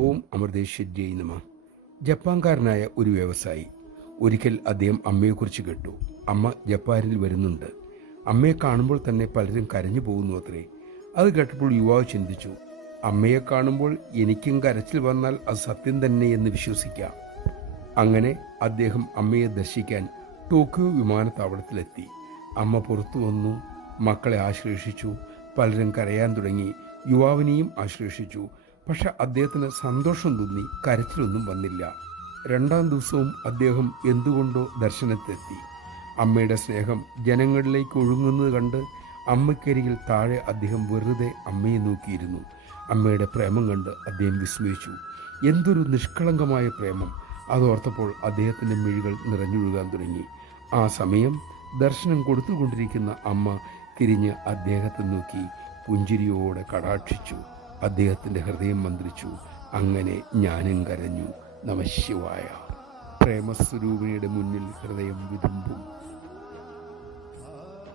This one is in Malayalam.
ഓം അമൃതേശ്വര്യായി നമ. ജപ്പാൻകാരനായ ഒരു വ്യവസായി. ഒരിക്കൽ അദ്ദേഹം അമ്മയെക്കുറിച്ച് കേട്ടു. അമ്മ ജപ്പാനിൽ വരുന്നുണ്ട്. അമ്മയെ കാണുമ്പോൾ തന്നെ പലരും കരഞ്ഞു പോകുന്നു അത്രേ. അത് കേട്ടപ്പോൾ യുവാവ് ചിന്തിച്ചു, അമ്മയെ കാണുമ്പോൾ എനിക്കും കരച്ചിൽ വന്നാൽ അത് സത്യം തന്നെ എന്ന് വിശ്വസിക്കാം. അങ്ങനെ അദ്ദേഹം അമ്മയെ ദർശിക്കാൻ ടോക്കിയോ വിമാനത്താവളത്തിലെത്തി. അമ്മ പുറത്തു വന്നു, മക്കളെ ആശ്ലേഷിച്ചു. പലരും കരയാൻ തുടങ്ങി. യുവാവിനെയും ആശ്ലേഷിച്ചു. പക്ഷെ അദ്ദേഹത്തിന് സന്തോഷം തോന്നി, കരച്ചിലൊന്നും വന്നില്ല. രണ്ടാം ദിവസവും അദ്ദേഹം എന്തുകൊണ്ടോ ദർശനത്തെത്തി. അമ്മയുടെ സ്നേഹം ജനങ്ങളിലേക്ക് ഒഴുകുന്നത് കണ്ട് അമ്മയ്ക്കരികിൽ താഴെ അദ്ദേഹം വെറുതെ അമ്മയെ നോക്കിയിരുന്നു. അമ്മയുടെ പ്രേമം കണ്ട് അദ്ദേഹം വിസ്മയിച്ചു. എന്തൊരു നിഷ്കളങ്കമായ പ്രേമം! അതോർത്തപ്പോൾ അദ്ദേഹത്തിൻ്റെ മിഴികൾ നിറഞ്ഞൊഴുകാൻ തുടങ്ങി. ആ സമയം ദർശനം കൊടുത്തുകൊണ്ടിരിക്കുന്ന അമ്മ തിരിഞ്ഞ് അദ്ദേഹത്തെ നോക്കി പുഞ്ചിരിയോടെ കടാക്ഷിച്ചു. അദ്ദേഹത്തിൻ്റെ ഹൃദയം മന്ത്രിച്ചു. അങ്ങനെ ഞാനും കരഞ്ഞു. നമഃശിവായ. പ്രേമസ്വരൂപിണിയുടെ മുന്നിൽ ഹൃദയം വിതുമ്പി.